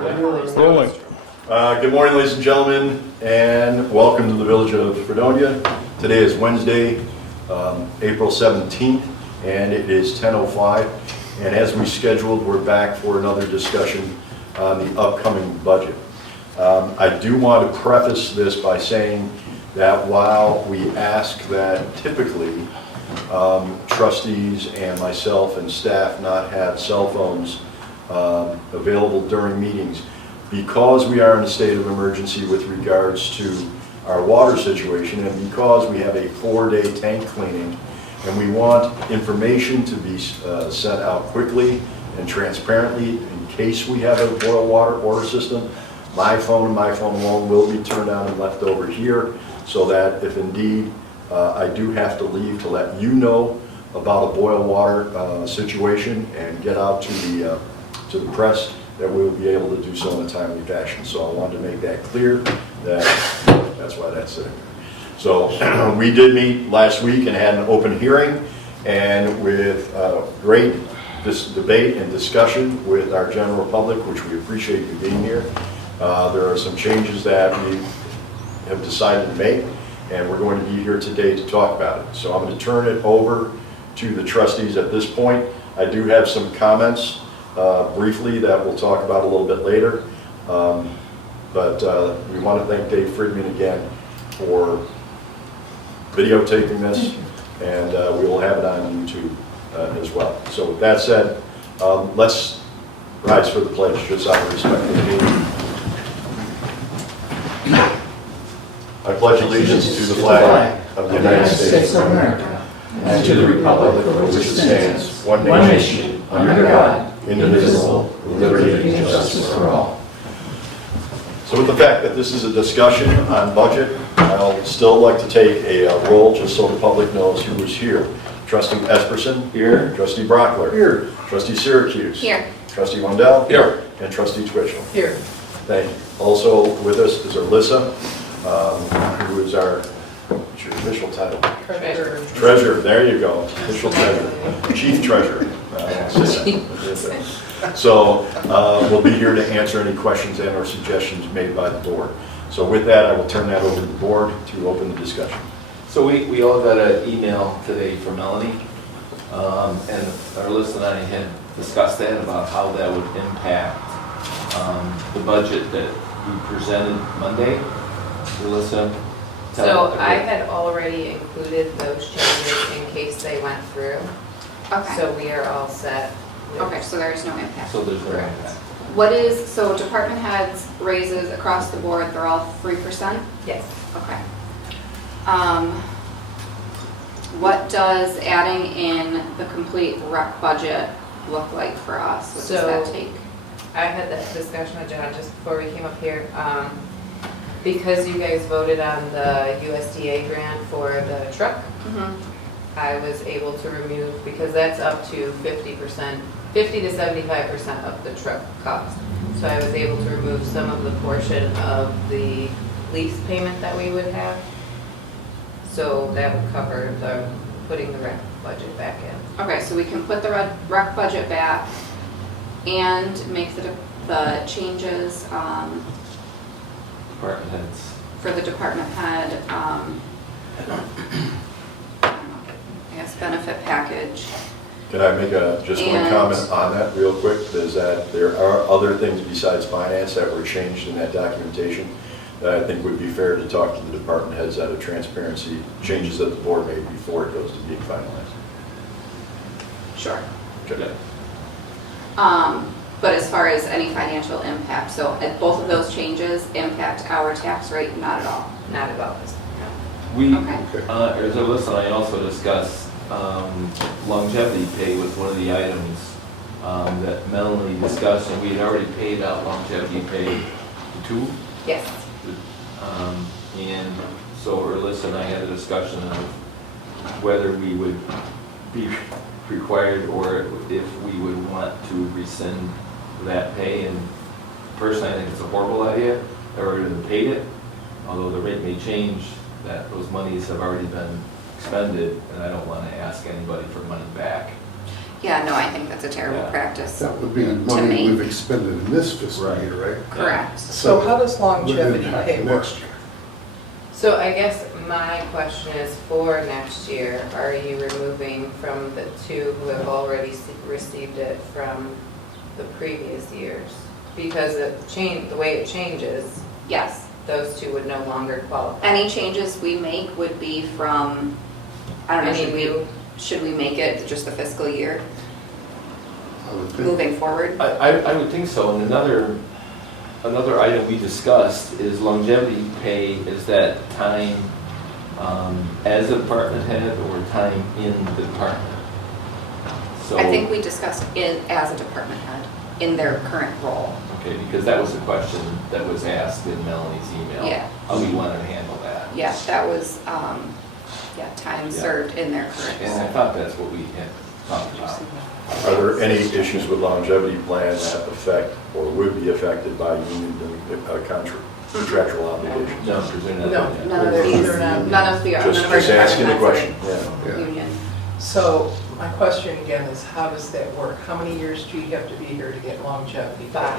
Rolling. Good morning, ladies and gentlemen, and welcome to the village of Fredonia. Today is Wednesday, April 17th, and it is 10:05. And as we scheduled, we're back for another discussion on the upcoming budget. I do want to preface this by saying that while we ask that typically trustees and myself and staff not have cell phones available during meetings, because we are in a state of emergency with regards to our water situation, and because we have a 4-day tank cleaning, and we want information to be sent out quickly and transparently in case we have a boil water order system, my phone and my phone alone will be turned on and left over here, so that if indeed I do have to leave, to let you know about a boil water situation and get out to the press, that we will be able to do so in a timely fashion. So I wanted to make that clear, that's why that's sitting there. So we did meet last week and had an open hearing, and with great debate and discussion with our general public, which we appreciate you being here. There are some changes that we have decided to make, and we're going to be here today to talk about it. So I'm going to turn it over to the trustees at this point. I do have some comments briefly that we'll talk about a little bit later. But we want to thank Dave Friedman again for videotaping this, and we will have it on YouTube as well. So with that said, let's rise for the pledge, just out of respect for the meeting. I pledge allegiance to the flag of the United States of America and to the republic for which it stands, one nation, under God, indivisible, with liberty and justice for all. So with the fact that this is a discussion on budget, I'll still like to take a roll just so the public knows who is here. Trustee Esperson? Here. Trustee Brockler? Here. Trustee Syracuse? Here. Trustee Wendell? Here. And Trustee Twitchell? Here. Thank you. Also with us is Alyssa, who is our, what's your official title? Treasurer. Treasurer, there you go, official treasurer, chief treasurer. So we'll be here to answer any questions and or suggestions made by the board. So with that, I will turn that over to the board to open the discussion. So we all got an email today from Melanie, and Alyssa and I had discussed that about how that would impact the budget that we presented Monday. Alyssa? So I had already included those changes in case they went through. Okay, So we are all set. with- okay, so there's no impact. So there's no Correct. impact. What is, so department heads raises across the board, they're all 3%? Yes. Okay. What does adding in the complete rec budget look like for us? What does that So- take? I had that discussion with John just before we came up here. Because you guys voted on the USDA grant for the truck, I was able to remove, because that's up to 50%, 50 to 75% of the truck cost. So I was able to remove some of the portion of the lease payment that we would have. So that would cover putting the rec budget back in. Okay, so we can put the rec budget back and make the changes Department heads. for the department head, I guess benefit package. Can I make just one And- comment on that real quick? Is that there are other things besides finance that were changed in that documentation that I think would be fair to talk to the department heads out of transparency, changes that the board made before it goes to being finalized. Sure. Okay. But as far as any financial impact, so both of those changes impact our tax rate, not at all. Not at all. We, Okay. as Alyssa and I also discussed, longevity pay was one of the items that Melanie discussed, and we had already paid out longevity pay to two. Yes. And so Alyssa and I had a discussion of whether we would be required or if we would want to rescind that pay. And personally, I think it's a horrible idea that we're going to pay it, although the rate may change, that those monies have already been expended, and I don't want to ask anybody for money back. Yeah, no, I think that's a terrible Yeah. practice. That would be To money make. we've expended in this fiscal Right. year, right? Correct. So how does longevity Would impact pay work? next year. So I guess my question is for next year, are you removing from the two who have already received it from the previous years? Because the way it changes, Yes. those two would no longer qualify. Any changes we make would be from, I don't know, Any should we make it just the fiscal year I would think. moving forward? I would think so, and another item we discussed is longevity pay, is that time as a department head or time in the department? So, I think we discussed it as a department head in their current role. okay, because that was a question that was asked in Melanie's email. Yeah. How we wanted to handle that. Yeah, that was, time Yeah. served in their current And I role. thought that's what we had talked about. Are there any issues with longevity plan that affect or would be affected by union contractual obligations? No, because they're not. No, yeah. None of They're these, not- none of our Just asking the department question, heads yeah. are Yeah. union. So my question again is, how does that work? How many years do you have to be here to get longevity? 5.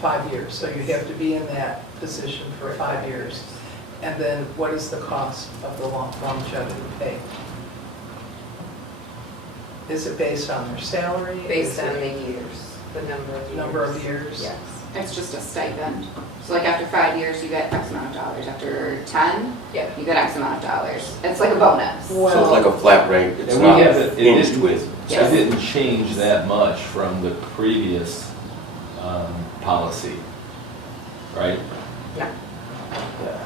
5 years, so you have to be in that position for 5 years. And then what is the cost of the longevity pay? Is it based on their salary? Based Is on it the years, the number of years. Number of years? Yes. It's just a stipend. So like after 5 years, you get X amount of dollars. After 10, Yeah. you get X amount of dollars. It's like a bonus. So it's like a flat rate, it's And not we haven't, hinged with. Yes. it didn't change that much from the previous policy, right? No. Yeah.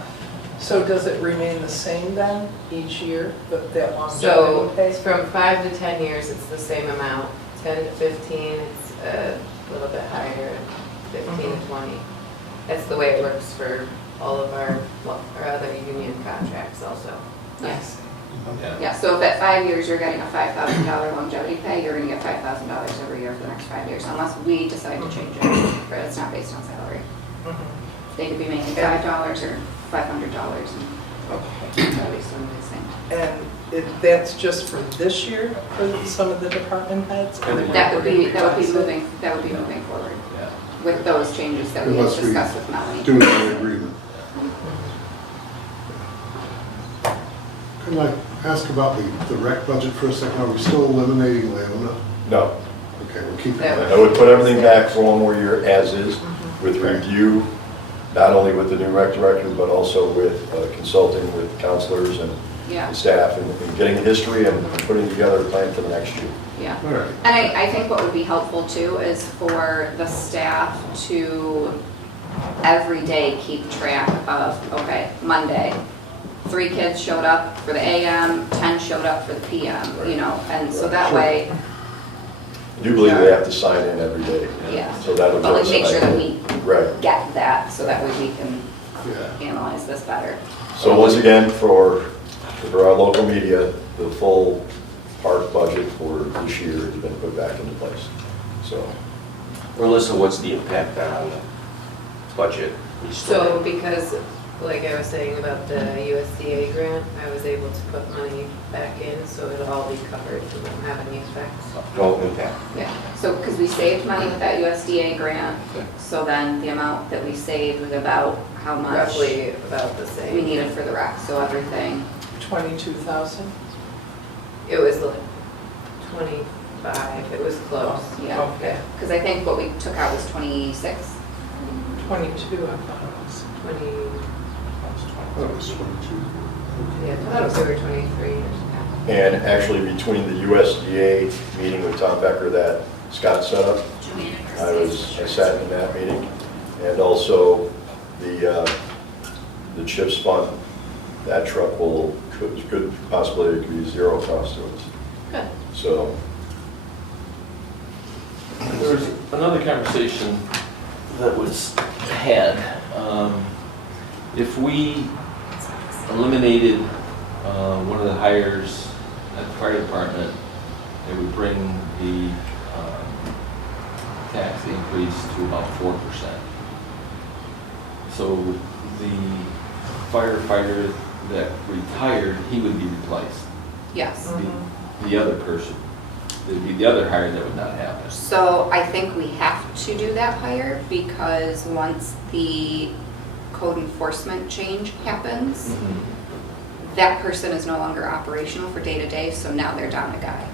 So does it remain the same then, each year, that So longevity pay? from 5 to 10 years, it's the same amount. 10 to 15, it's a little bit higher, 15 to 20. That's the way it works for all of our other union contracts also. Yes. Yeah. Yeah, so if at 5 years you're getting a $5,000 longevity pay, you're gonna get $5,000 every year for the next 5 years, unless we decide to change it, but it's not based on salary. Mhm. They could be making $5 or $500, and Okay. that'll be still the same. And that's just for this year, for some of the department heads? or Every That would be revise it? moving forward Yeah. with those changes that we had Unless we discussed with Melanie. do an agreement. Can I ask about the rec budget for a second? Are we still eliminating Leona? No, Okay, we're keeping That that. I would put everything back for one more year as is, with review, not only with the new rec director, but also with consulting with counselors and Yeah, staff and getting the history and putting together a plan for the next year. yeah. All right. And I think what would be helpful too is for the staff to every day keep track of, okay, Monday, 3 kids showed up for the AM, 10 showed up for the PM, you know, and so that Sure. way, I do believe they have to sign in every day. yeah. So that'll But like give make us sure an that idea. we Right. get that, so that way we can Yeah. analyze this better. So once again, for our local media, the full park budget for this year has been put back into place. So, Melissa, what's the impact on the budget? We still- So because, like I was saying about the USDA grant, I was able to put money back in, so it'll all be covered, it won't have any effect. No impact. Yeah, so, because we saved money with that USDA grant, so then the amount that we saved was about how much Roughly about the same. we needed for the rec, so everything. 22,000? It was like 25, it was close. Yeah, Okay. because I think what we took out was 26. 22, I thought it was. 20, That was 22. yeah, I thought it was over 23 or something. and actually between the USDA meeting with Tom Becker that Scott set up, I sat in that meeting, and also the CHIPS fund, that truck could possibly it could be zero cost to us. Good. So, There was another conversation that was had. If we eliminated one of the hires at the fire department, it would bring the tax increase to about 4%. So the firefighter that retired, he would be replaced, Yes, the other person. it'd be the other hire that would not happen. So I think we have to do that hire because once the code enforcement change happens, that person is no longer operational for day-to-day, so now they're down a guy.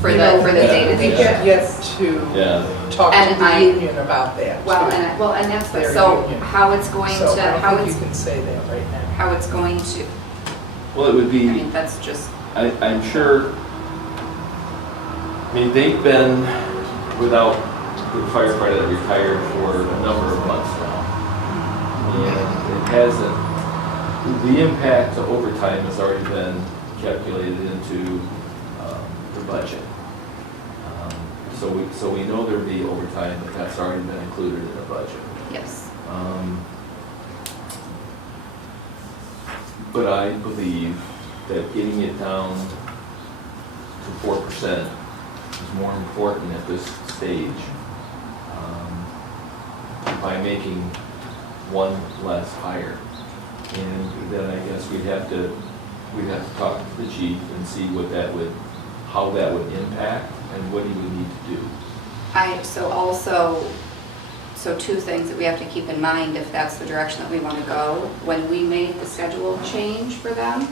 For you the- know, for the day-to-day We have yet Yeah. to talk to And the I- union about that. Well, too. and that's, what- Their so union. how it's going So to, I how don't think it's, you can say that right now. how it's going to, Well, it would I be, mean, that's just, I'm sure, I mean, they've been without the firefighter that retired for a number of months now. And it hasn't, the impact to overtime has already been calculated into the budget. So we know there'll be overtime, but that's already been included in the budget. yes. But I believe that getting it down to 4% is more important at this stage by making one less hire. And then I guess we'd have to talk to the chief and see what that would, how that would impact and what he would need to do. So two things that we have to keep in mind if that's the direction that we want to go. When we made the schedule change for them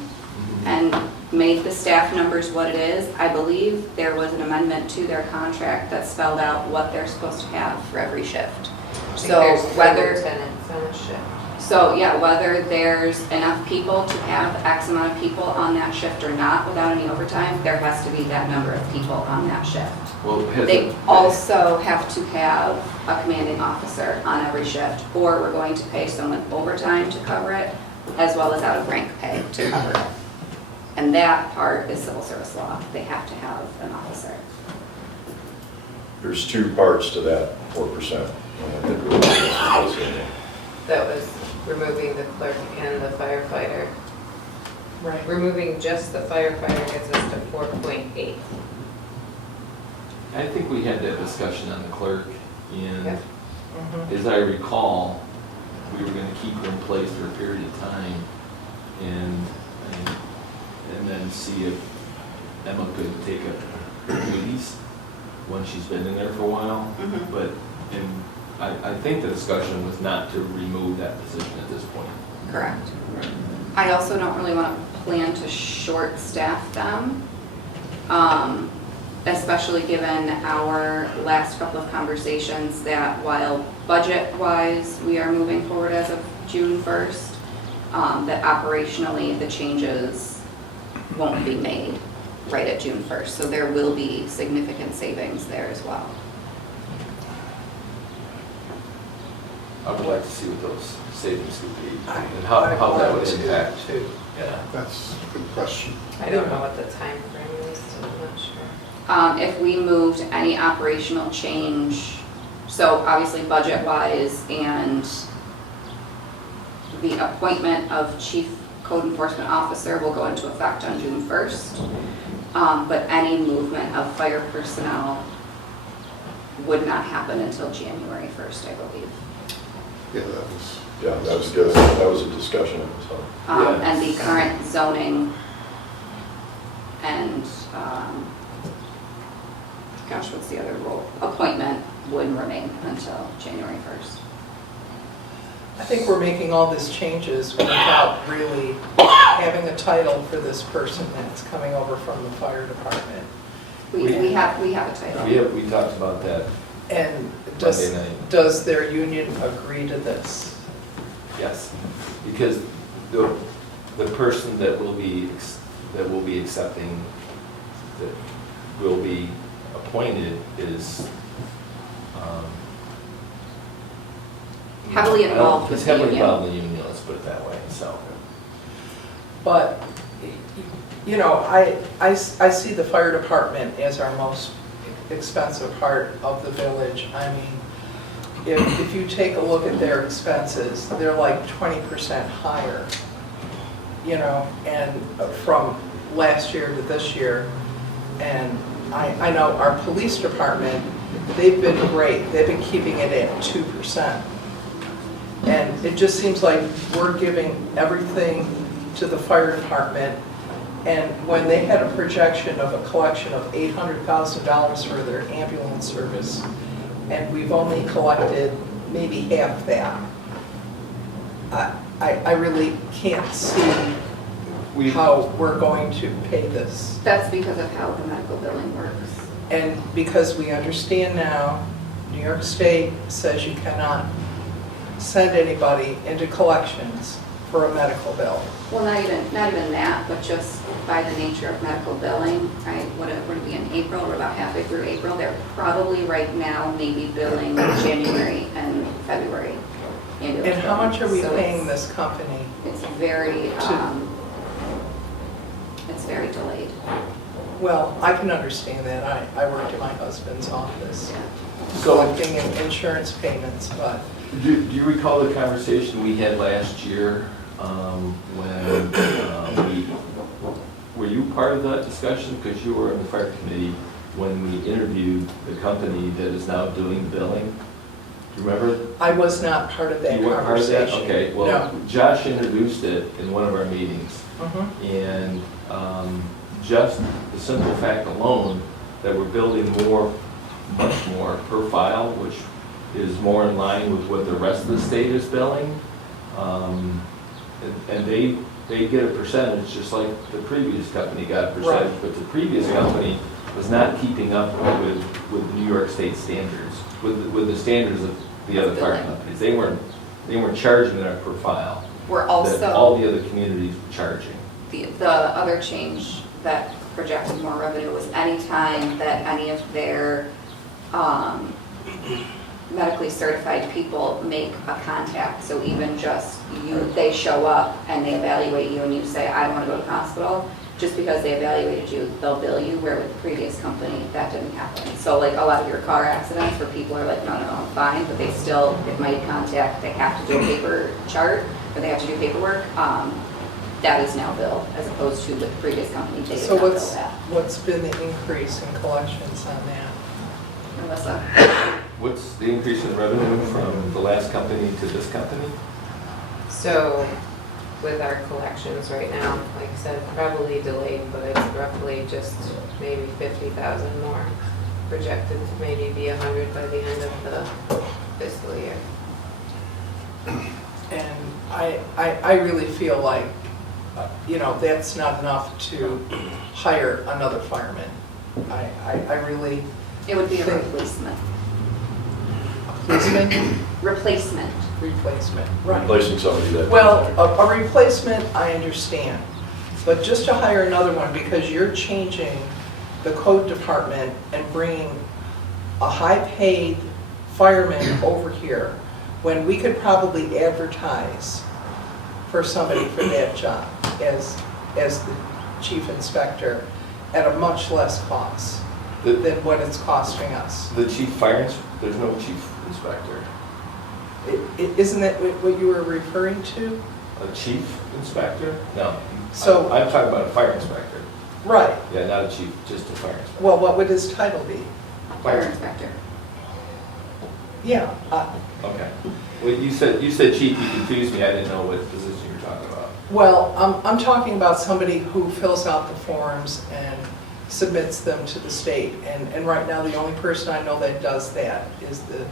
and made the staff numbers what it is, I believe there was an amendment to their contract that spelled out what they're supposed to have for every shift. I think So there's three whether, lieutenants on a shift. so yeah, whether there's enough people to have X amount of people on that shift or not without any overtime, there has to be that number of people on that shift. Well, has They it- also have to have a commanding officer on every shift, or we're going to pay someone overtime to cover it, as well as out of rank pay to cover it. And that part is civil service law. They have to have an officer. There's two parts to that 4%. And I think we'll discuss it. That was removing the clerk and the firefighter. Right. Removing just the firefighter gets us to 4.8. I think we had that discussion on the clerk, and Yeah. as I recall, we were gonna keep her in place for a period of time and then see if Emma could take up her duties when she's been in there for a while. Mhm. But, and I think the discussion was not to remove that position at this point. Correct. I also don't really want to plan to short staff them, especially given our last couple of conversations that while budget-wise, we are moving forward as of June 1st, that operationally, the changes won't be made right at June 1st. So there will be significant savings there as well. I would like to see what those savings would be I- and how that would I to, impact. too. Yeah. That's a good question. I don't know what the time frame is, so I'm not sure. If we moved any operational change, so obviously budget-wise and the appointment of chief code enforcement officer will go into effect on June 1st. But any movement of fire personnel would not happen until January 1st, I believe. Yeah, That was good. That was a discussion. So. And the current zoning and, gosh, what's the other rule? Appointment would remain until January 1st. I think we're making all these changes without really having a title for this person that's coming over from the fire department. We have a title. We talked about that And Monday night. does their union agree to this? Yes, because the person that will be accepting, that will be appointed is Heavily involved with He's the heavily union. involved in the union, let's put it that way, so. But, you know, I see the fire department as our most expensive part of the village. I mean, if you take a look at their expenses, they're like 20% higher, you know, and from last year to this year. And I know our police department, they've been great. They've been keeping it at 2%. And it just seems like we're giving everything to the fire department And when they had a projection of a collection of $800,000 for their ambulance service, and we've only collected maybe half that, I really can't see how we're going to pay this. That's because of how the medical billing works. And because we understand now, New York State says you cannot send anybody into collections for a medical bill. Well, not even that, but just by the nature of medical billing, right, would it be in April, we're about halfway through April, they're probably right now maybe billing January and February. And how much are we So paying this company? It's very delayed. Well, I can understand that. I worked in my husband's office, Yeah. collecting insurance payments, but Do you recall the conversation we had last year when were you part of that discussion? Because you were in the fire committee when we interviewed the company that is now doing billing. Do you remember? I was not part of that You weren't part of that? conversation. Okay, well, No. Josh introduced it in one of our meetings. Mhm. And just the simple fact alone that we're building much more per file, which is more in line with what the rest of the state is billing. And they get a percentage, just like the previous company got a percentage, but the previous company was not keeping up with New York State standards, with the standards of the other fire Billing. companies. They weren't charging it per file. We're That also, all the other communities were charging. the other change that projected more revenue was anytime that any of their medically certified people make a contact, so even just they show up and they evaluate you and you say, I don't want to go to the hospital, just because they evaluated you, they'll bill you, where with the previous company, that didn't happen. So like a lot of your car accidents where people are like, no, I'm fine, but they still, if my contact, they have to do a paper chart, or they have to do paperwork, that is now billed, as opposed to with the previous company, they did So not bill what's that. been the increase in collections on that? Melissa? What's the increase in revenue from the last company to this company? So with our collections right now, like I said, probably delayed, but it's roughly just maybe 50,000 more, projected to maybe be 100 by the end of the fiscal year. And I really feel like, that's not enough to hire another fireman. I really, It would be a Think- replacement. policeman, Replacement. replacement, right. Replacing somebody that. Well, a replacement, I understand, but just to hire another one because you're changing the code department and bringing a high-paid fireman over here, when we could probably advertise for somebody for that job as the chief inspector at a much less cost than what it's costing us. The there's no chief inspector. Isn't that what you were referring to? A chief inspector? No. So- I'm talking about a fire inspector. Right. Yeah, not a chief, just a fire inspector. Well, what would his title be? Fire inspector. Yeah, Okay. Well, you said chief, you confused me, I didn't know what position you were talking about. well, I'm talking about somebody who fills out the forms and submits them to the state. And right now, the only person I know that does that is the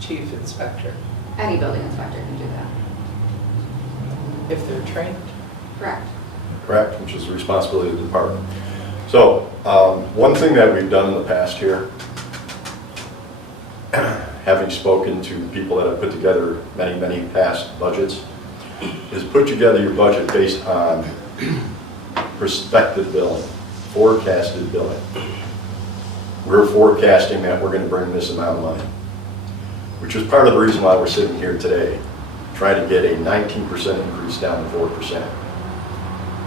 chief inspector, Any building inspector can do that. if they're trained. Correct. Correct, which is the responsibility of the department. So, one thing that we've done in the past here, having spoken to people that have put together many, many past budgets, is put together your budget based on prospective billing, forecasted billing. We're forecasting that we're going to bring this amount of money, which is part of the reason why we're sitting here today, trying to get a 19% increase down to 4%.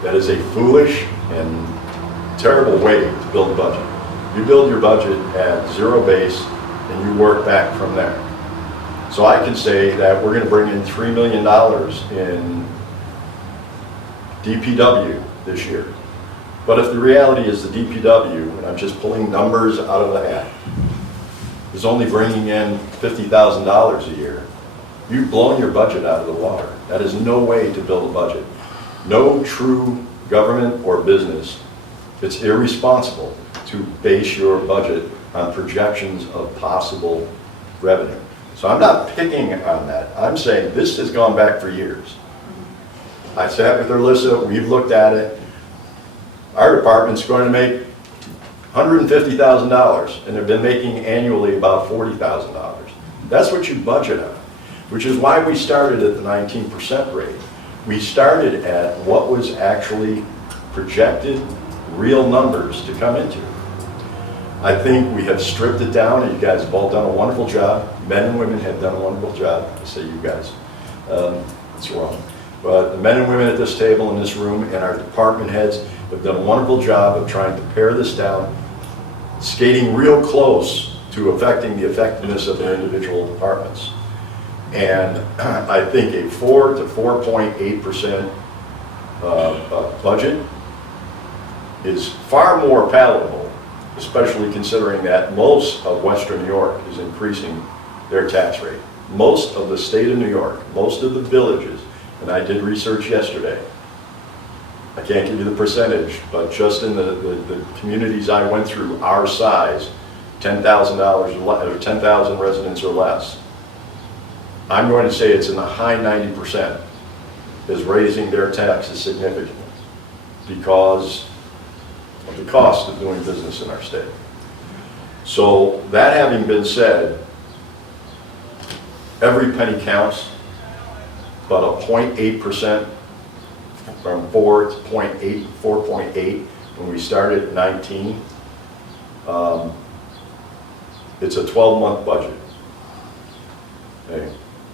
That is a foolish and terrible way to build a budget. You build your budget at zero base and you work back from there. So I can say that we're going to bring in $3 million in DPW this year. But if the reality is the DPW, and I'm just pulling numbers out of the hat, is only bringing in $50,000 a year, you've blown your budget out of the water. That is no way to build a budget. No true government or business, it's irresponsible to base your budget on projections of possible revenue. So I'm not picking on that. I'm saying this has gone back for years. I sat with Alyssa, we've looked at it. Our department's going to make $150,000, and they've been making annually about $40,000. That's what you budget on, which is why we started at the 19% rate. We started at what was actually projected, real numbers to come into. I think we have stripped it down, and you guys have all done a wonderful job. Men and women have done a wonderful job. I say you guys. It's wrong. But the men and women at this table in this room and our department heads have done a wonderful job of trying to pare this down, skating real close to affecting the effectiveness of their individual departments. And I think a 4 to 4.8% budget is far more palatable, especially considering that most of Western New York is increasing their tax rate. Most of the state of New York, most of the villages, and I did research yesterday, I can't give you the percentage, but just in the communities I went through, our size, $10,000 or 10,000 residents or less, I'm going to say it's in the high 90% is raising their taxes significantly because of the cost of doing business in our state. So that having been said, every penny counts, but a 0.8% from 4 to 0.8, 4.8 when we started at 19. It's a 12-month budget. Okay.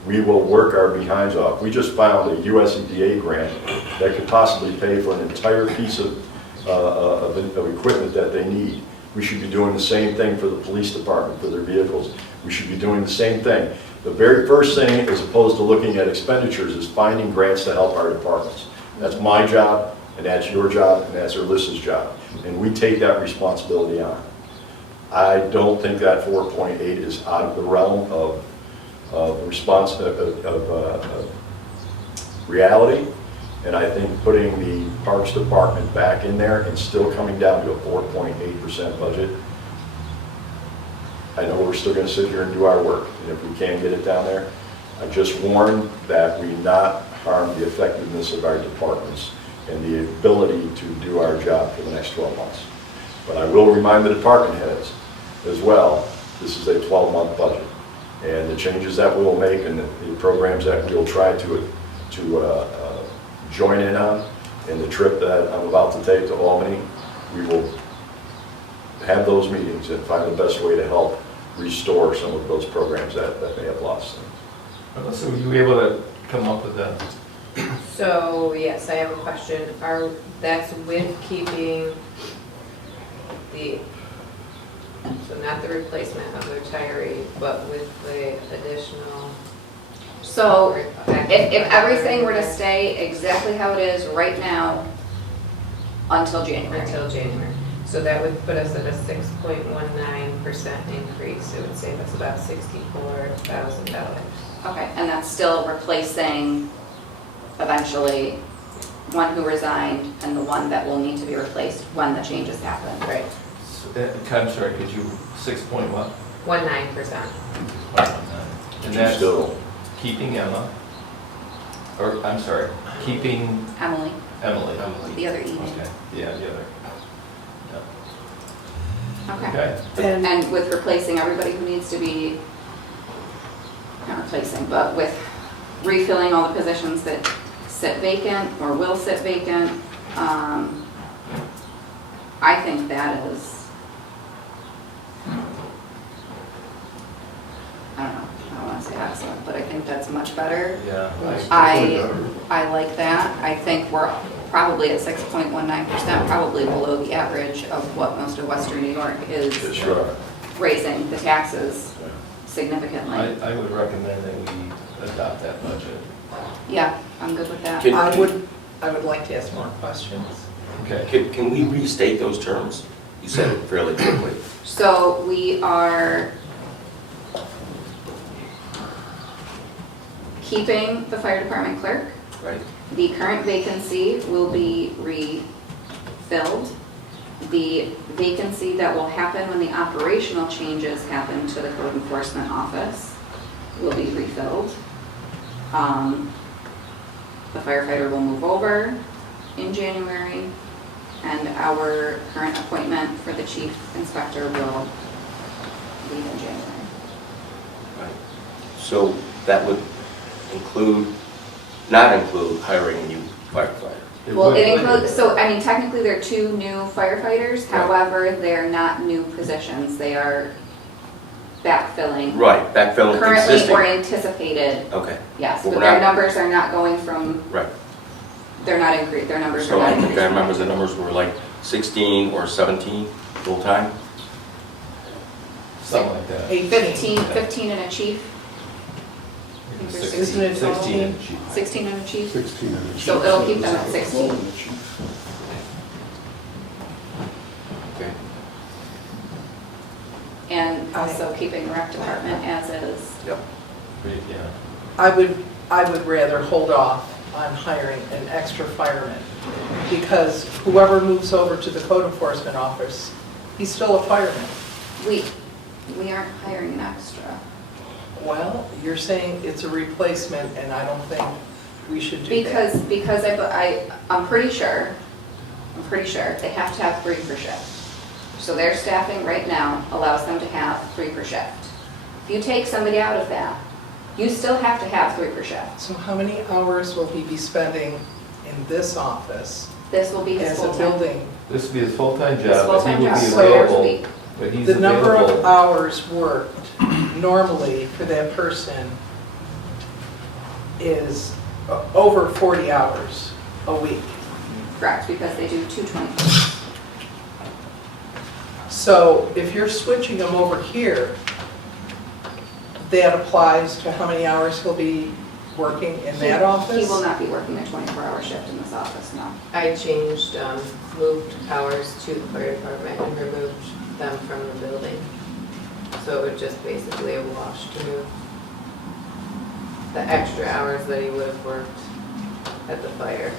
We will work our behinds off. We just found a USDA grant that could possibly pay for an entire piece of equipment that they need. We should be doing the same thing for the police department, for their vehicles. We should be doing the same thing. The very first thing, as opposed to looking at expenditures, is finding grants to help our departments. That's my job, and that's your job, and that's Alyssa's job. And we take that responsibility on. I don't think that 4.8 is out of the realm of reality, and I think putting the Parks Department back in there and still coming down to a 4.8% budget, I know we're still going to sit here and do our work, and if we can get it down there, I just warn that we not harm the effectiveness of our departments and the ability to do our job for the next 12 months. But I will remind the department heads as well, this is a 12-month budget. And the changes that we will make and the programs that we will try to join in on, and the trip that I'm about to take to Albany, we will have those meetings and find the best way to help restore some of those programs that may have lost. So were you able to come up with that? So, yes, I have a question. That's with keeping the, so not the replacement of the retiree, but with the additional. So if everything were to stay exactly how it is right now until January. Until January. So that would put us at a 6.19% increase. It would save us about $64,000. Okay, and that's still replacing eventually one who resigned and the one that will need to be replaced when the changes happen. Right. I'm sorry, could you, 6 point what? 19%. And that's Still, keeping Emma, or I'm sorry, keeping Emily, Emily. the other Eden. Okay, yeah, the other. Okay. Okay. And, with replacing everybody who needs to be, not replacing, but with refilling all the positions that sit vacant or will sit vacant, I think that is, I don't know, I don't want to say excellent, but I think that's much better. Yeah. I like that. I think we're probably at 6.19%, probably below the average of what most of Western New York is sure. raising the taxes significantly. I would recommend that we adopt that budget. Yeah, I'm good with that. I would like to ask more questions. Okay. Can we restate those terms? You said it fairly quickly. So we are keeping the fire department clerk, Right. The current vacancy will be refilled. The vacancy that will happen when the operational changes happen to the code enforcement office will be refilled. The firefighter will move over in January, and our current appointment for the chief inspector will leave in January. Right. So that would not include hiring a new firefighter. Well, it includes, so, I mean, technically there are 2 new firefighters, however, they're not new positions, they are backfilling. Right, backfilling Currently existing. or anticipated, Okay, yes, Well, but we're their not- numbers are not going from, right. they're not increased, their numbers are So not I increasing. think I remember the numbers were like 16 or 17 full-time. Something like that. 15 and a chief, Isn't it 16 and 16 and a chief, 16 and a chief. So it'll keep them at 16. Okay. and also keeping the rec department as is. Yep. Yeah. I would rather hold off on hiring an extra fireman, because whoever moves over to the code enforcement office, he's still a fireman. We aren't hiring an extra. Well, you're saying it's a replacement, and I don't think we should do that. Because I'm pretty sure they have to have 3 per shift. So their staffing right now allows them to have 3 per shift. If you take somebody out of that, you still have to have 3 per shift. So how many hours will he be spending in this office This will be his as a full-time. building? This would be his full-time His job, but full-time he would job, be 40 hours a available, week. but he's The number of available. hours worked normally for that person is over 40 hours a week. Correct, because they do 220. So if you're switching them over here, that applies to how many hours he'll be working in that office? He will not be working a 24-hour shift in this office, no. I changed, moved hours to the fire department and removed them from the building. So it would just basically a wash to move the extra hours that he would have worked at the fire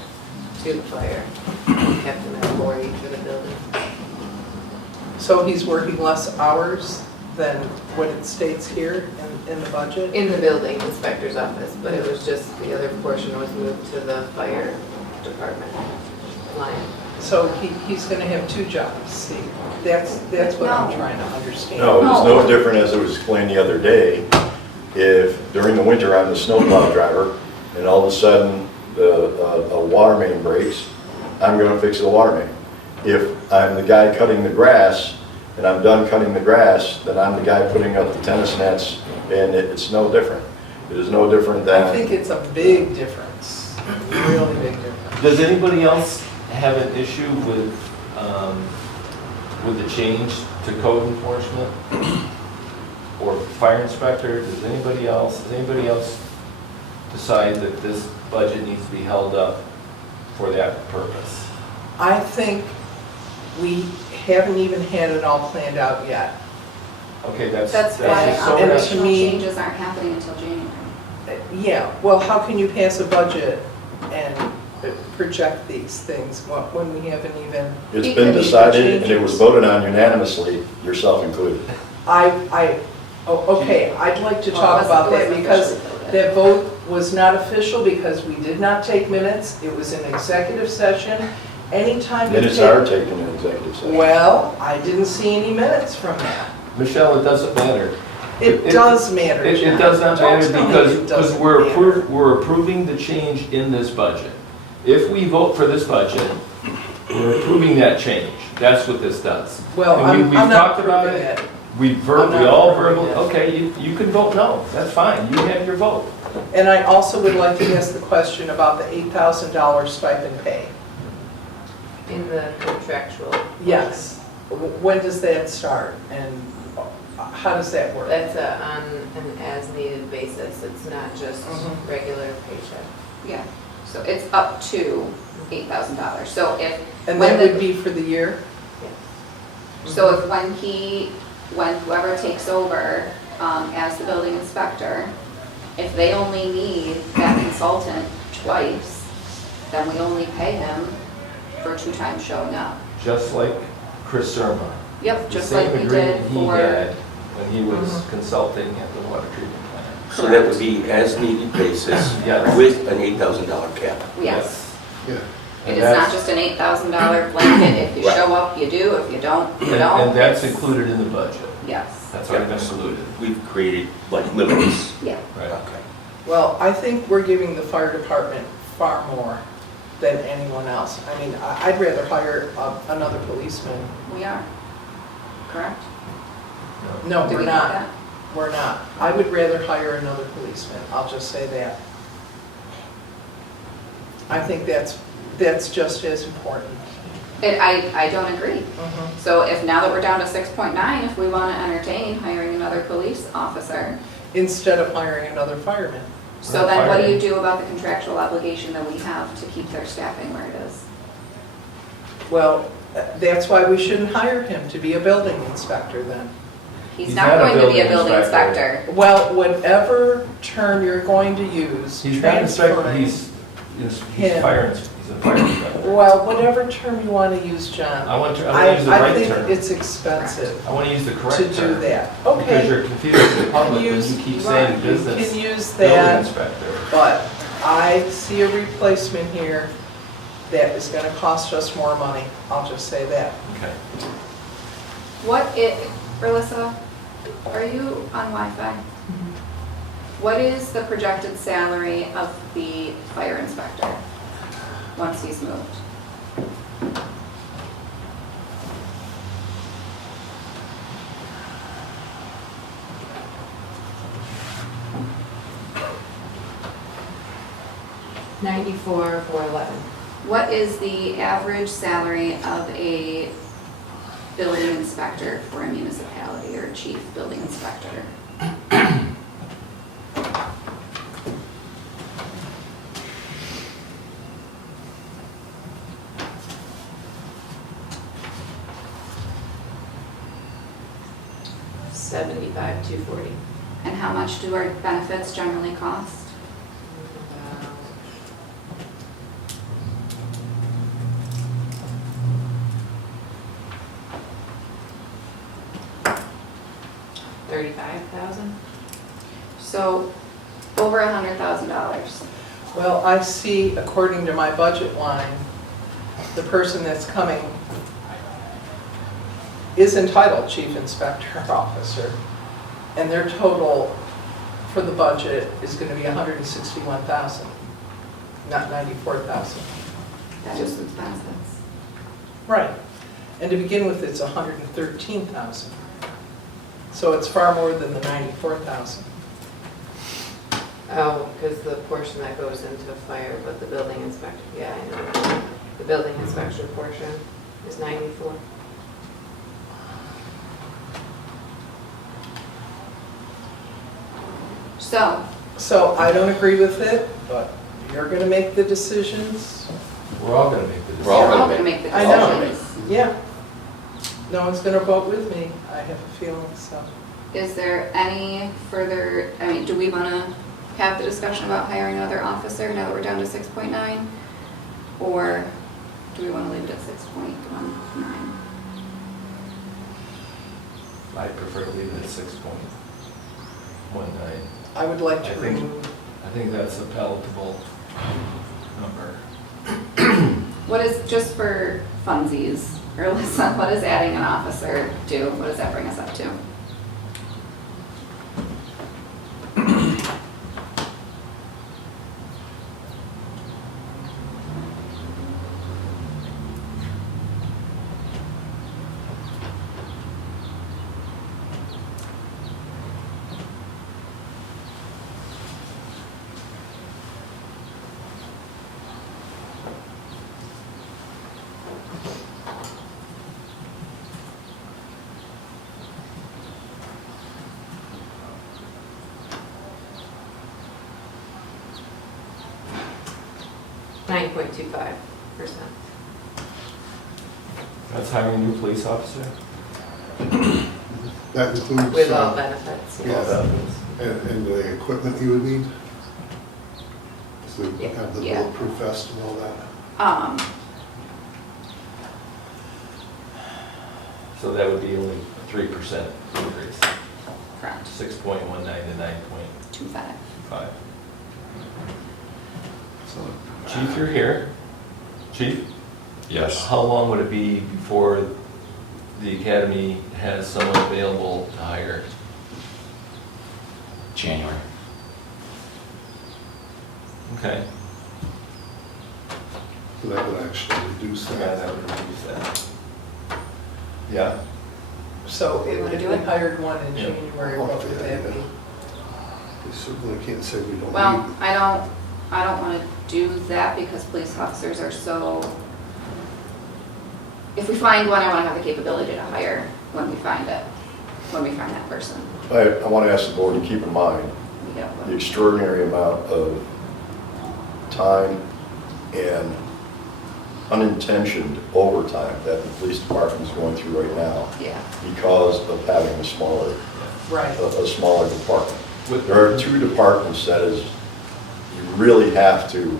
to the fire. Kept him at 40 for the building. So he's working less hours than what it states here in the budget? In the building inspector's office, but it was just, the other portion was moved to the fire department line. So he's going to have 2 jobs, see? That's what I'm No. trying to understand. No, it's no different as it was explained the other day. If during the winter I'm the snowplow driver and all of a sudden a water main breaks, I'm going to fix the water main. If I'm the guy cutting the grass and I'm done cutting the grass, then I'm the guy putting up the tennis nets, and it's no different. It is no different than... I think it's a big difference, really big difference. Does anybody else have an issue with the change to code enforcement or fire inspector? Does anybody else decide that this budget needs to be held up for that purpose? I think we haven't even had it all planned out yet. Okay, that's That's why just so And to operational me- changes aren't happening until January. Yeah, well, how can you pass a budget and project these things when we haven't even, It's You been can make decided and it was changes. voted on unanimously, yourself included. okay, I'd like to talk about that because that vote was not official because we did not take minutes. It was an executive session. Anytime you Minutes take... are taken in executive session. Well, I didn't see any minutes from that. Michelle, it doesn't matter. It does matter, It John. does not Don't matter tell me because it doesn't we're matter. we're approving the change in this budget. If we vote for this budget, we're approving that change. That's what this does. Well, And I'm we've not talked about approving it. it. We I'm not all approving verbally, it. okay, you can vote no, that's fine, you have your vote. And I also would like to ask the question about the $8,000 stipend pay. In the contractual. Yes. When does that start and how does that work? That's on an as-needed basis. It's not just Mhm. regular paycheck. Yeah, so it's up to $8,000. So if, And when that would the, be for the year? so if when whoever takes over as the building inspector, if they only need that consultant twice, then we only pay him for 2 times showing up. Just like Chris Serma. Yep, The just same like we agreement did he for, had when he was consulting at the water treatment plant. So that would be as needed basis Yes. with an $8,000 cap. yes. Yeah. It And is not that's- just an $8,000 blanket, if you Right. show up, you do, if you don't, you And don't. and that's It's- included in the budget. Yes, That's already been included. We've created like limits. yeah. Right. Okay. Well, I think we're giving the fire department far more than anyone else. I mean, I'd rather hire another policeman. We are, correct? No, Do we're we know not. that? We're not. I would rather hire another policeman, I'll just say that. I think that's just as important. I don't agree. So if now that we're down to 6.9, if we want to entertain hiring another police officer, Instead of hiring another fireman. so Not then what do firing. you do about the contractual obligation that we have to keep their staffing where it is? Well, that's why we shouldn't hire him to be a building inspector then. He's not going to be a building inspector. Well, whatever term you're going to use, He's not inspector, transferring- he's him. he's a fire inspector. Well, whatever term you want to use, John. I want to use the right I think term. it's expensive I want to use the correct to term. do that. Because Okay, you're confusing the public when use- you keep you saying can business use building that, inspector. but I see a replacement here that is going to cost us more money. I'll just say that. Okay. Alyssa, are you on Wi-Fi? What is the projected salary of the fire inspector once he's moved? $94,411. What is the average salary of a building inspector for a municipality or chief building inspector? $75,240. And how much do our benefits generally cost? $35,000. So over $100,000. Well, I see, according to my budget line, the person that's coming is entitled chief inspector officer, and their total for the budget is going to be $161,000, not $94,000. That just includes benefits. Right. And to begin with, it's $113,000. So it's far more than the $94,000. Oh, because the portion that goes into fire, but the building inspector, yeah, I know. The building inspector portion is 94. So I don't agree with it, but you're going to make the decisions. We're all going to make the decision. We're all We're all gonna gonna make the I know. decisions. Yeah. No one's going to vote with me, I have a feeling, so. Is there any further, do we want to have the discussion about hiring another officer now that we're down to 6.9? Or do we want to leave it at 6.19? I prefer to leave it at 6.19. I would like to I think- remove, I think that's a palatable number. What is, just for funsies, or Alyssa, what does adding an officer do? What does that bring us up to? $9.25. That's hiring a new police officer? That includes. With all benefits. Yeah, and the equipment you would need? So we have the Yeah. bulletproof vest and all that. So that would be only 3% increase, Correct, 6.19 to 9.5. 2.5. Chief, you're here. Chief, Yes. how long would it be before the academy has someone available to hire? January. Okay. So that would actually reduce Yeah, that. that would reduce that. Yeah. So You wanna if do we it? hired one in Yeah. January, what would that be? We certainly can't say we don't Well, need. I don't want to do that because police officers are so, if we find one, I want to have the capability to hire when we find it, when we find that person. I want to ask the board to keep in mind We get the one. extraordinary amount of time and unintentioned overtime that the police department is going through right now Yeah, because of having a smaller Right. department. With- There are two departments that is, you really have to,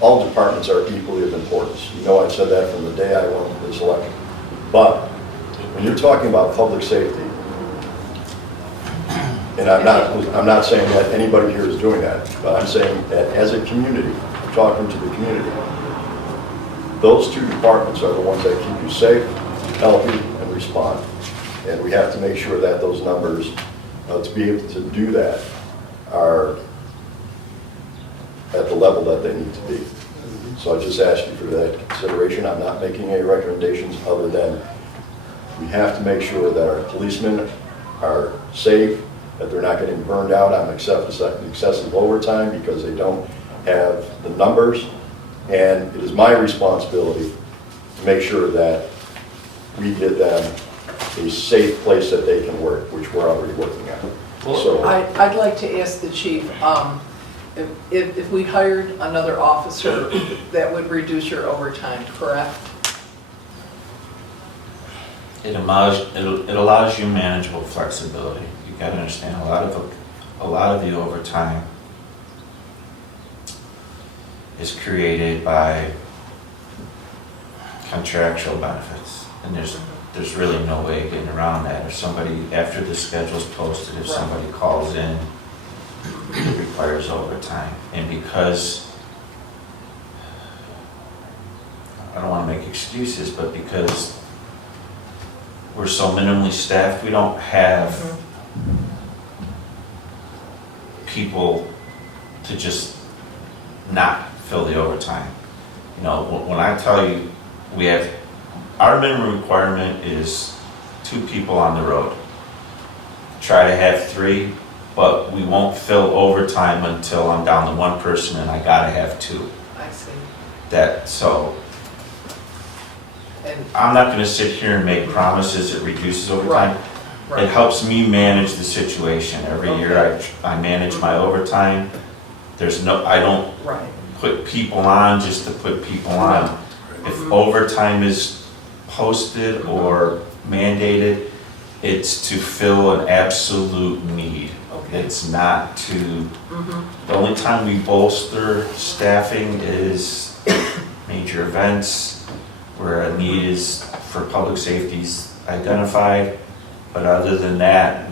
all departments are equally of importance. You know, I've said that from the day I went into this election. But when you're talking about public safety, and I'm not saying that anybody here is doing that, but I'm saying that as a community, talking to the community, those two departments are the ones that keep you safe, healthy, and respond. And we have to make sure that those numbers, to be able to do that, are at the level that they need to be. So I just ask you for that consideration. I'm not making any recommendations other than we have to make sure that our policemen are safe, that they're not getting burned out on excessive overtime because they don't have the numbers. And it is my responsibility to make sure that we get them a safe place that they can work, which we're already working on. So, I'd like to ask the chief, if we hired another officer, that would reduce your overtime, correct? It allows you manageable flexibility. You gotta understand, a lot of the overtime is created by contractual benefits, and there's really no way of getting around that. If somebody, after the schedule's posted, if Right. somebody calls in, it requires overtime. And because, I don't wanna make excuses, but because we're so minimally staffed, we don't have people to just not fill the overtime. You know, when I tell you, we have, our minimum requirement is 2 people on the road. Try to have 3, but we won't fill overtime until I'm down to 1 person and I gotta have 2. I see. So And, I'm not gonna sit here and make promises it reduces overtime. It right, helps me manage the situation. Every year I manage my overtime. I don't right, put people on just to put people on. If overtime is posted or mandated, it's to fill an absolute need. okay. It's not to, the only time we bolster staffing is major events where a need is for public safety's identified. But other than that,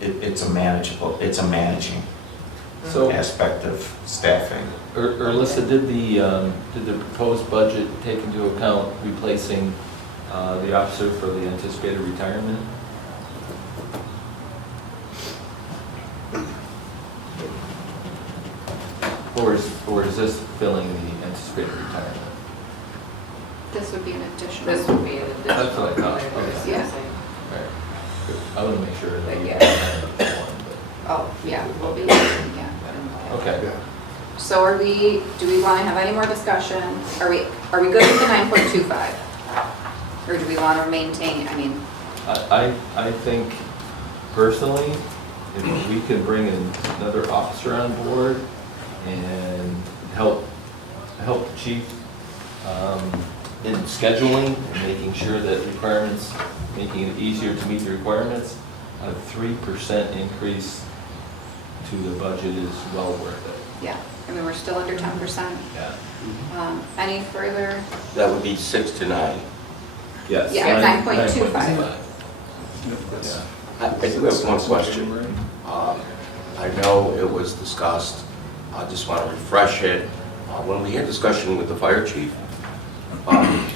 it's a managing So, aspect of staffing. Alyssa, did the proposed budget take into account replacing the officer for the anticipated retirement? Or is this filling the anticipated retirement? This would be an additional. This would be an additional. That's what I thought. layer, Okay. Yeah. Right. Good. I want to make sure that But we yeah. have Oh, yeah, we'll be, yeah. Okay. Yeah. So do we want to have any more discussion? Are we good with the 9.25? Or do we want to maintain, I mean, I think personally, if we could bring another officer on board and help the chief in scheduling and making sure that requirements, making it easier to meet the requirements, a 3% increase to the budget is well worth it. Yeah, I mean, we're still under 10%. Yeah. Any further? That would be 6 to 9. Yes. Yeah, 9.25. Yeah. I do have one question. I know it was discussed, I just want to refresh it. When we had discussion with the fire chief,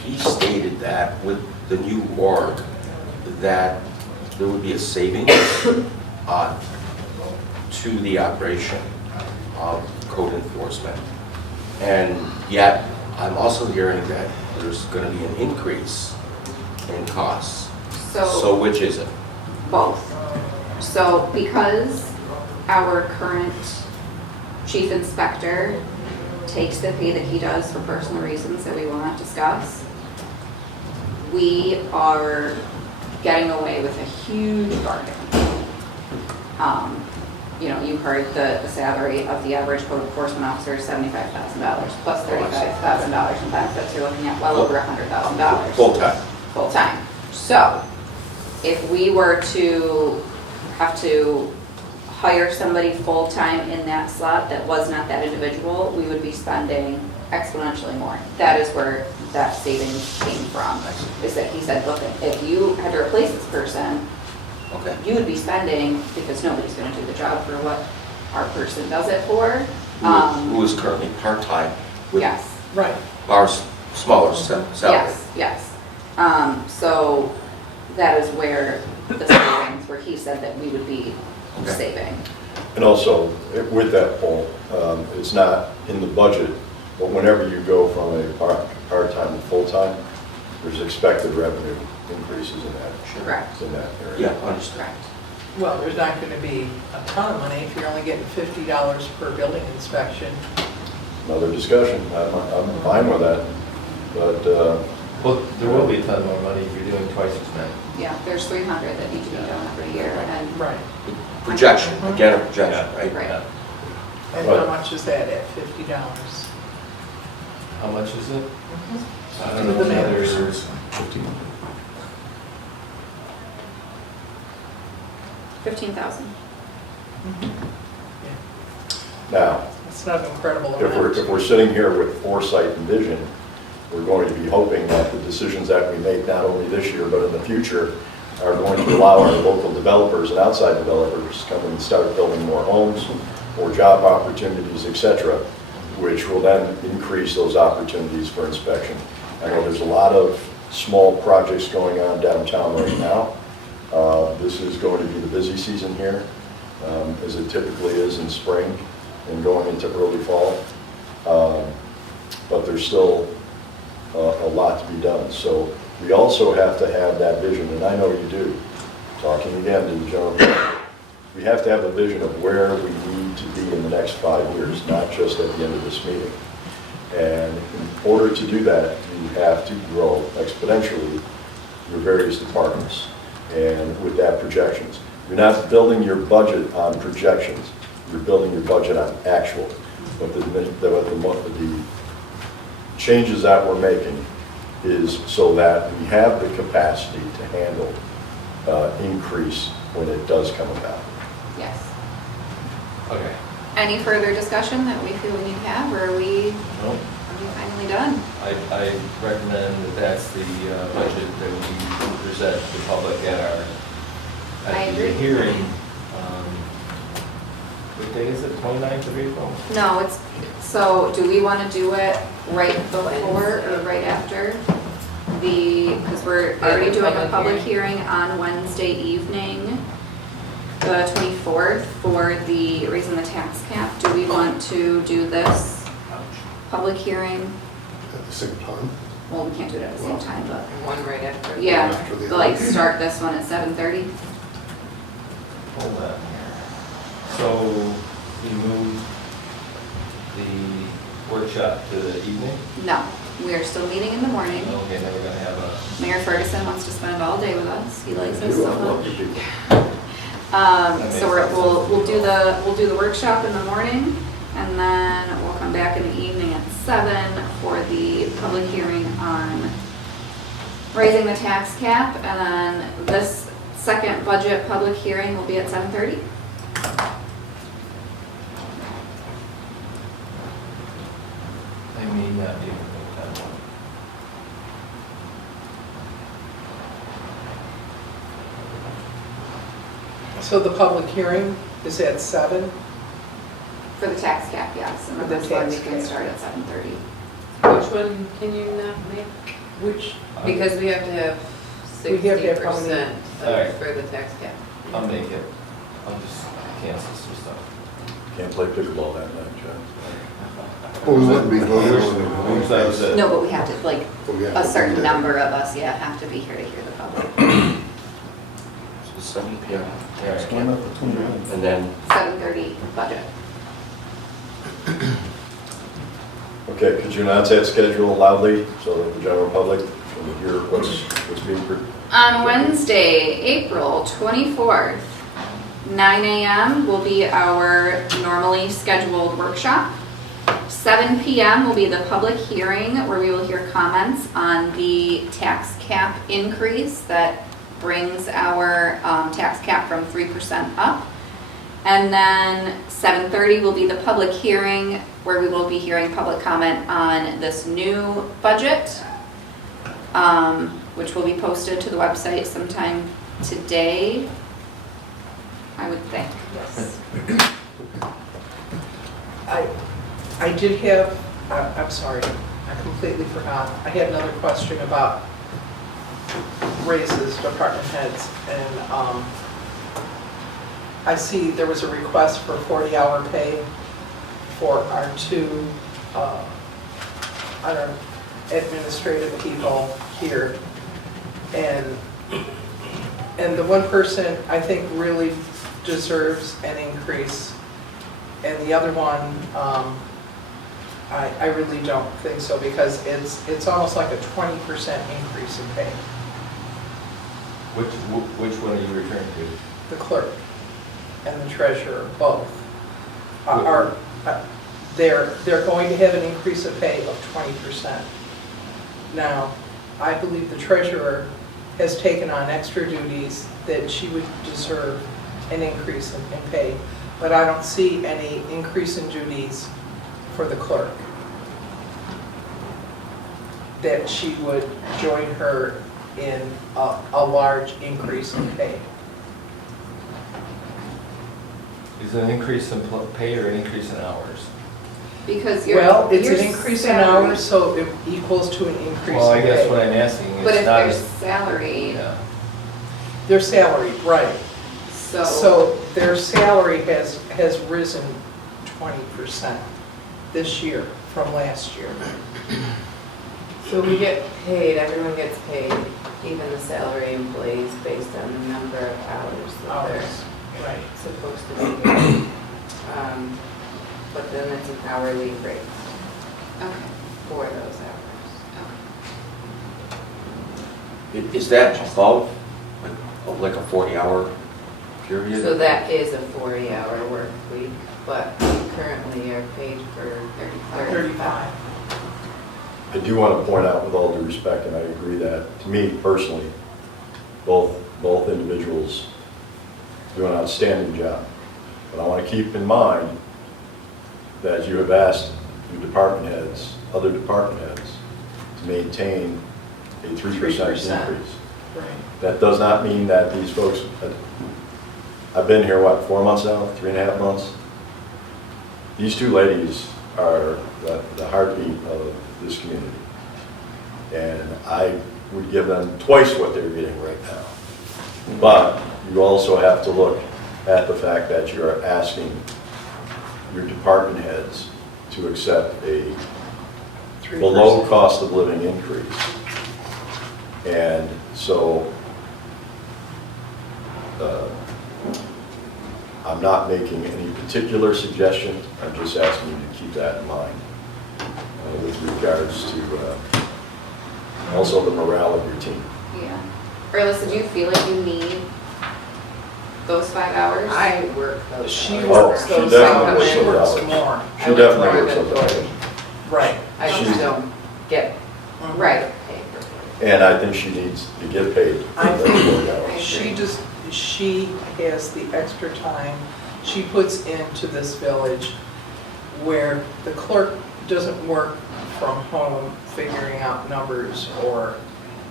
he stated that with the new org, that there would be a savings to the operation of code enforcement. And yet, I'm also hearing that there's going to be an increase in costs. So which is it? Both. So because our current chief inspector takes the pay that he does for personal reasons that we will not discuss, we are getting away with a huge bargain. You know, you heard the salary of the average code enforcement officer is $75,000 plus $35,000 in benefits. You're looking at well over $100,000. Full-time. Full-time. So if we were to have to hire somebody full-time in that slot that was not that individual, we would be spending exponentially more. That is where that savings came from, is that he said, look, if you had to replace this person, Okay. you would be spending, because nobody's gonna do the job for what our person does it for. Who is currently part-time with Yes. Right. our smaller salary? Yes. So that is where the savings, where he said that we would be Okay. saving. And also, with that, Paul, it's not in the budget, but whenever you go from a part-time to full-time, there's expected revenue increases in that. Correct. In that area. Yeah, understood. Correct. Well, there's not going to be a ton of money if you're only getting $50 per building inspection. Another discussion, I'm fine with that, but, Well, there will be a ton more money if you're doing twice as many. Yeah, there's 300 that need to be done every year, and Right. Projection, again, a projection, right? Right. Yeah. And how much is that at $50? How much is it? I To don't the know, another, managers. 15,000. now, It's not an incredible if amount. we're sitting here with foresight and vision, we're going to be hoping that the decisions that we make, not only this year, but in the future, are going to allow our local developers and outside developers to come and start building more homes, more job opportunities, et cetera, which will then increase those opportunities for inspection. I know there's a lot of small projects going on downtown right now. This is going to be the busy season here, as it typically is in spring and going into early fall. But there's still a lot to be done. So we also have to have that vision, and I know you do, talking again to the general public. We have to have a vision of where we need to be in the next 5 years, not just at the end of this meeting. And in order to do that, you have to grow exponentially your various departments and with that projections. You're not building your budget on projections, you're building your budget on actual. But the changes that we're making is so that we have the capacity to handle increase when it does come about. Yes. okay. Any further discussion that we feel we need to have, or are we No, finally done? I recommend that that's the budget that we present to the public at I the agree. hearing. What day is it, 29th of April? No, it's, so do we want to do it right before or right after because we're already doing a public hearing on Wednesday evening, the 24th, for the raising the tax cap. Do we want to do this public hearing? At the same time. Well, we can't do it at the same time, but One right after. After yeah, the like other. start this one at 7:30. Hold on here. So we moved the workshop to the evening? No, we are still meeting in the morning. Okay, then we're gonna have a, Mayor Ferguson wants to spend all day with us. He likes us You so are much. lucky people. So we'll do the workshop in the morning, and then we'll come back in the evening at 7 for the public hearing on raising the tax cap, and then this second budget public hearing will be at 7:30. not be able to make that one. So the public hearing is at 7? For the tax cap, yes, and For the the first one we tax can cap. start at 7:30. Which one can you not make? Which, Because we have to have We have to have how 60% Alright. for the tax cap. I'll make it. I'll just cancel some stuff. Can't play pickleball that night, John. Well, we wouldn't be I voting wish- on I wish that was it. No, but we have to, like, But we have to a be certain there. number of us, yeah, have to be here to hear the public. So 7 PM. Yeah. And then 7:30 budget. Okay, could you announce that schedule loudly so that the general public can hear what's being, On Wednesday, April 24th, 9 a.m. will be our normally scheduled workshop. 7 p.m. will be the public hearing where we will hear comments on the tax cap increase that brings our tax cap from 3% up. And then 7:30 will be the public hearing where we will be hearing public comment on this new budget, which will be posted to the website sometime today, I would think. Yes. I did have, I'm sorry, I completely forgot. I had another question about raises, department heads, and I see there was a request for 40-hour pay for our two, administrative people here. And the one person I think really deserves an increase, and the other one, I really don't think so, because it's almost like a 20% increase in pay, Which one are you referring to? the clerk and the treasurer, both. They're going to have an increase of pay of 20%. Now, I believe the treasurer has taken on extra duties that she would deserve an increase in pay, but I don't see any increase in duties for the clerk, that she would join her in a large increase in pay. Is it an increase in pay or an increase in hours? Because your Well, it's your an increase in salary- hours, so it equals to an increase in pay. Well, I guess what I'm asking But is if not their as, salary, yeah. Their salary, right. so, So their salary has risen 20% this year from last year. So we get paid, everyone gets paid, even the salary employees, based on the number of hours that they're Hours, right. supposed to be here. But then it's an hourly rate okay, for those hours. okay. is that above like a 40-hour period? So that is a 40-hour work week, but we currently are paid for 35. I do want to point out with all due respect, and I agree that, to me personally, both individuals do an outstanding job. But I want to keep in mind that you have asked your department heads, other department heads, to maintain a 3% 3%. increase. Right. That does not mean that these folks, I've been here, what, 4 months now, 3.5 months? These two ladies are the heartbeat of this community. And I would give them twice what they're getting right now. But you also have to look at the fact that you're asking your department heads to accept a 3%. below cost of living increase. And so I'm not making any particular suggestion, I'm just asking you to keep that in mind with regards to also the morale of your team. Yeah. Alyssa, do you feel like you need those 5 hours? I work those She hours. works she those definitely hours, works she those works hours. more. She definitely works on that. Right. I just She's- don't get Right. paid for 40. And I think she needs to get paid for I those think- 40 hours. She has the extra time she puts into this village where the clerk doesn't work from home figuring out numbers or,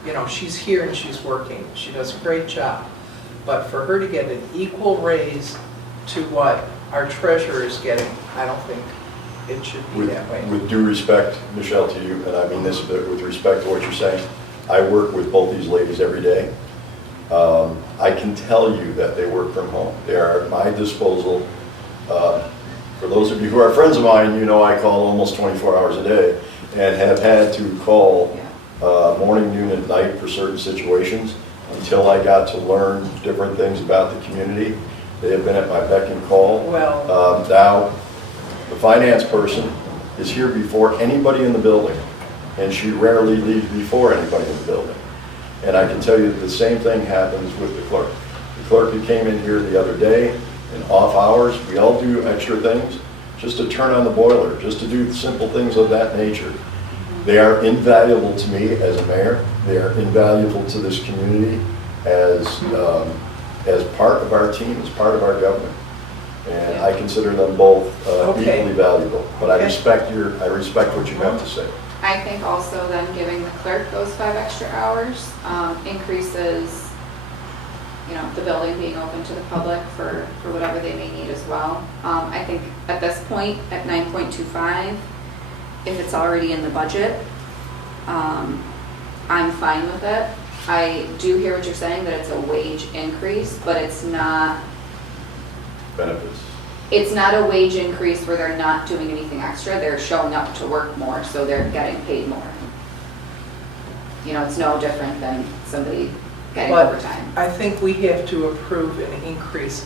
you know, she's here and she's working. She does a great job. But for her to get an equal raise to what our treasurer is getting, I don't think it should be With, that way. with due respect, Michelle, to you, and I mean this with respect to what you're saying, I work with both these ladies every day. I can tell you that they work from home. They are at my disposal. For those of you who are friends of mine, you know I call almost 24 hours a day and have had to call morning, noon, and night for certain situations until I got to learn different things about the community. They have been at my beck and call. Well, Now, the finance person is here before anybody in the building, and she rarely leaves before anybody in the building. And I can tell you that the same thing happens with the clerk. The clerk who came in here the other day, in off hours, we all do extra things, just to turn on the boiler, just to do simple things of that nature. They are invaluable to me as a mayor. They are invaluable to this community as part of our team, as part of our government. And I consider them both Okay. equally valuable. But I Okay. respect what you have to say. I think also then giving the clerk those 5 extra hours increases, you know, the building being open to the public for whatever they may need as well. I think at this point, at 9.25, if it's already in the budget, I'm fine with it. I do hear what you're saying, that it's a wage increase, but it's not Benefits. a wage increase where they're not doing anything extra. They're showing up to work more, so they're getting paid more. You know, it's no different than somebody getting But overtime. I think we have to approve an increase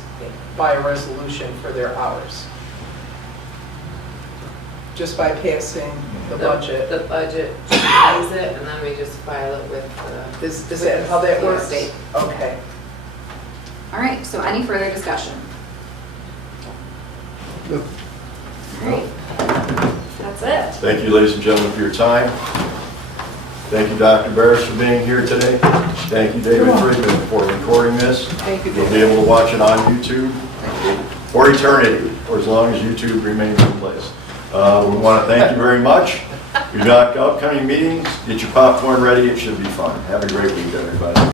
by resolution for their hours. Just by passing the budget. The budget pays it, and then we just file it with the. Is that how that The works? state. Okay. All right, so any further discussion? No. All right, that's it. Thank you, ladies and gentlemen, for your time. Thank you, Dr. Barris, for being here today. Thank you, David Friedman, for recording this. Thank you, You'll be David. able to watch it on YouTube for eternity, or as long as YouTube remains in place. We want to thank you very much. We've got upcoming meetings. Get your popcorn ready. It should be fun. Have a great week, everybody.